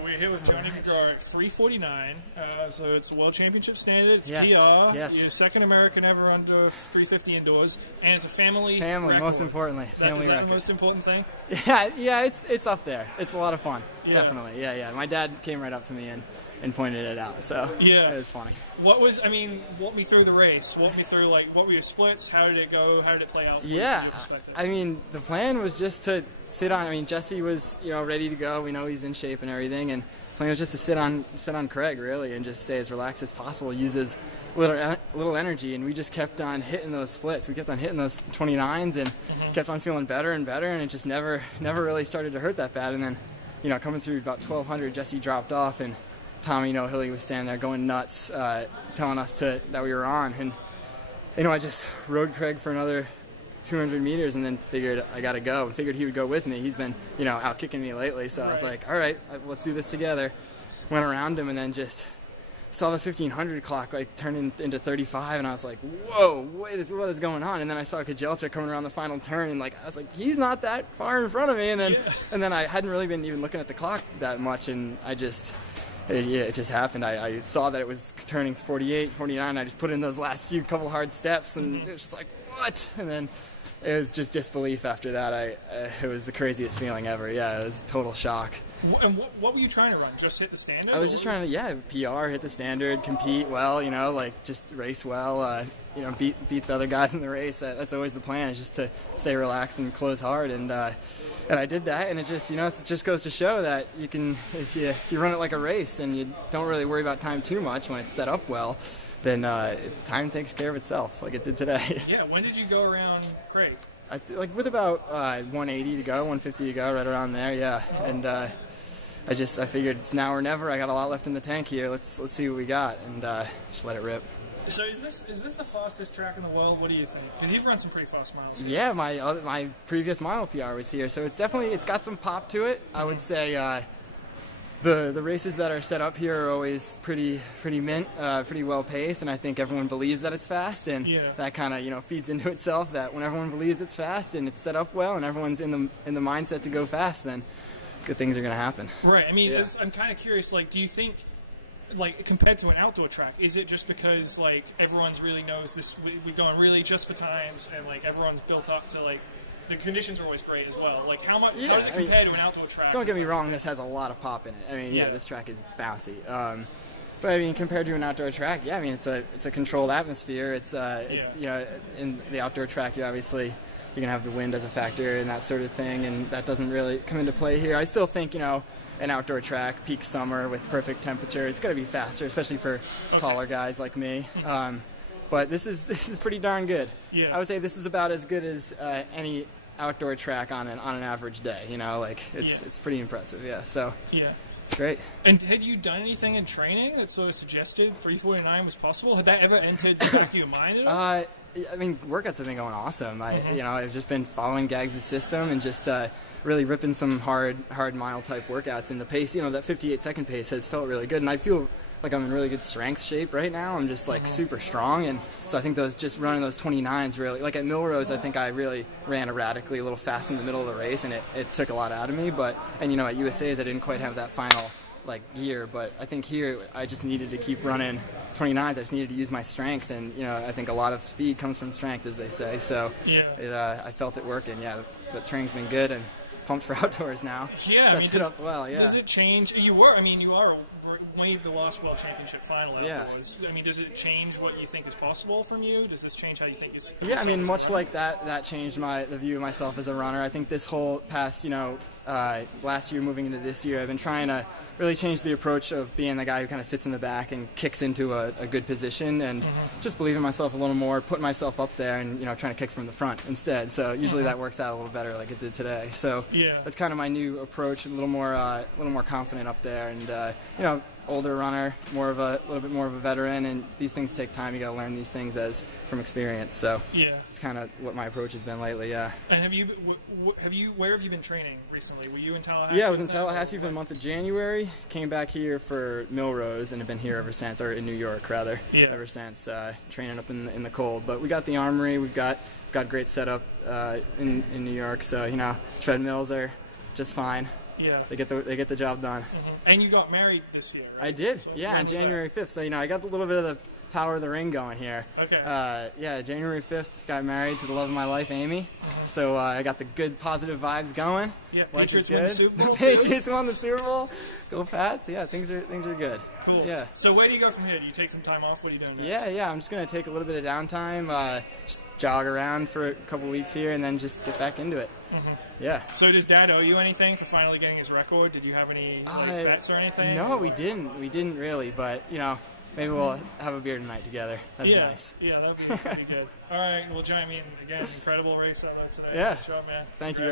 We're here with Johnny Gregorek, 349. So it's World Championship standard. It's yes, PR. Yes. You're second American ever under 350 indoors, and it's a family. Family, record. most importantly. Family is that record. the most important thing? Yeah, it's up there. It's a lot of fun. Yeah. Definitely. Yeah. My dad came right up to me and pointed it out. So yeah, it was funny. Walk me through the race. Walk me through what were your splits? How did it go? How did it play out? Yeah, the plan was just to sit on. Jesse was ready to go. We know he's in shape and everything, and the plan was just to sit on Craig really and just stay as relaxed as possible. Use his little energy, and we just kept on hitting those splits. We kept on hitting those 29s and kept on feeling better and better, and it just never really started to hurt that bad. And then coming through about 1200, Jesse dropped off, and Tommy Hilly was standing there going nuts, telling us that we were on. And I just rode Craig for another 200 meters and then figured I got to go, and figured he would go with me. He's been out kicking me lately, so I was like, all right, let's do this together. Went around him and then just saw the 1500 clock turn into 35, and I was like, whoa, what is going on? And then I saw Kajelcha coming around the final turn, and I was like, he's not that far in front of me. And then I hadn't really been even looking at the clock that much, and it just happened. I saw that it was turning 48, 49. I just put in those last couple hard steps, and it was just like, what? And then it was just disbelief after that. It was the craziest feeling ever. Yeah, it was total shock. And what were you trying to run? Just hit the standard? I was just trying to, PR, hit the standard, compete well, just race well, beat the other guys in the race. That's always the plan, is just to stay relaxed and close hard. And I did that, and it just goes to show that you can, if you run it like a race and you don't really worry about time too much when it's set up well, then time takes care of itself, like it did today. Yeah, when did you go around Craig? With about 180 to go, 150 to go, right around there, yeah. And I figured it's now or never. I got a lot left in the tank here. Let's see what we got, and just let it rip. So is this the fastest track in the world? What do you think? Because you've run some pretty fast miles. Yeah, my previous mile PR was here, so it's got some pop to it. I would say the races that are set up here are always pretty pretty well paced, and I think everyone believes that it's fast, and that kind of feeds into itself. That when everyone believes it's fast and it's set up well, and everyone's in the mindset to go fast, then good things are going to happen. Right. I'm kind of curious. Do you think, compared to an outdoor track, is it just because everyone's really knows this? We're going really just for times, and everyone's built up to the conditions are always great as well. How does it compare to an outdoor track? Don't get me wrong. This has a lot of pop in it. This track is bouncy. But compared to an outdoor track, it's a controlled atmosphere. It's in the outdoor track, you can have the wind as a factor and that sort of thing, and that doesn't really come into play here. I still think, an outdoor track, peak summer with perfect temperature, it's going to be faster, especially for taller guys like me. But this is pretty darn good. Yeah. I would say this is about as good as any outdoor track on an average day. It's pretty impressive. Yeah. So it's great. And had you done anything in training that sort of suggested 349 was possible? Had that ever entered the back of your mind at all? Workouts have been going awesome. I've just been following Gags' system and just really ripping some hard mile type workouts. And the pace, that 58-second pace has felt really good. And I feel like I'm in really good strength shape right now. I'm just super strong. And so I think running those 29s really, at Milrose, I think I really ran erratically a little fast in the middle of the race, and it took a lot out of me. But at USA's I didn't quite have that final gear, but I think here I just needed to keep running 29s. I just needed to use my strength, and I think a lot of speed comes from strength, as they say. So I felt it working. The training's been good, and pumped for outdoors now. Yeah, sets it up well. Yeah. Does it change? You made the last World Championship final outdoors. Yeah. Does it change what you think is possible from you? Does this change how you think is? Yeah, much like that changed the view of myself as a runner. I think this whole past, last year moving into this year, I've been trying to really change the approach of being the guy who kind of sits in the back and kicks into a good position, and just believe in myself a little more, putting myself up there, and trying to kick from the front instead. So usually that works out a little better, like it did today. So that's kind of my new approach, a little more confident up there, and older runner, little bit more of a veteran, and these things take time. You got to learn these things from experience. So it's kind of what my approach has been lately. Yeah. And where have you been training recently? Were you in Tallahassee? Yeah, I was in Tallahassee for the month of January. Came back here for Milrose, and have been here ever since, or in New York rather, ever since, training up in the cold. But we got the Armory. We've got great setup in New York. So treadmills are just fine. Yeah. They get the job done. And you got married this year, right? I did, So yeah, when on was that? January 5th. So, I got a little bit of the power of the ring going here. Okay. Yeah, January 5th, got married to the love of my life, Amy. So I got the good, positive vibes going. Yeah, Life is Patriots won the good. Super Bowl, The too? Patriots won the Super Bowl. Go Pats. Yeah, things are good. Cool. Yeah. So where do you go from here? Do you take some time off? What are you doing next? Yeah, I'm just going to take a little bit of downtime, just jog around for a couple weeks here, and then just get back into it. Yeah. So does Dad owe you anything for finally getting his record? Did you have any bets or anything? No, we didn't. We didn't really, but, maybe we'll have a beer tonight together. That'd be Yeah, nice. yeah, that would be pretty good. All right, well, John, again, incredible race out there today. Yeah. Nice job, man. Thank you very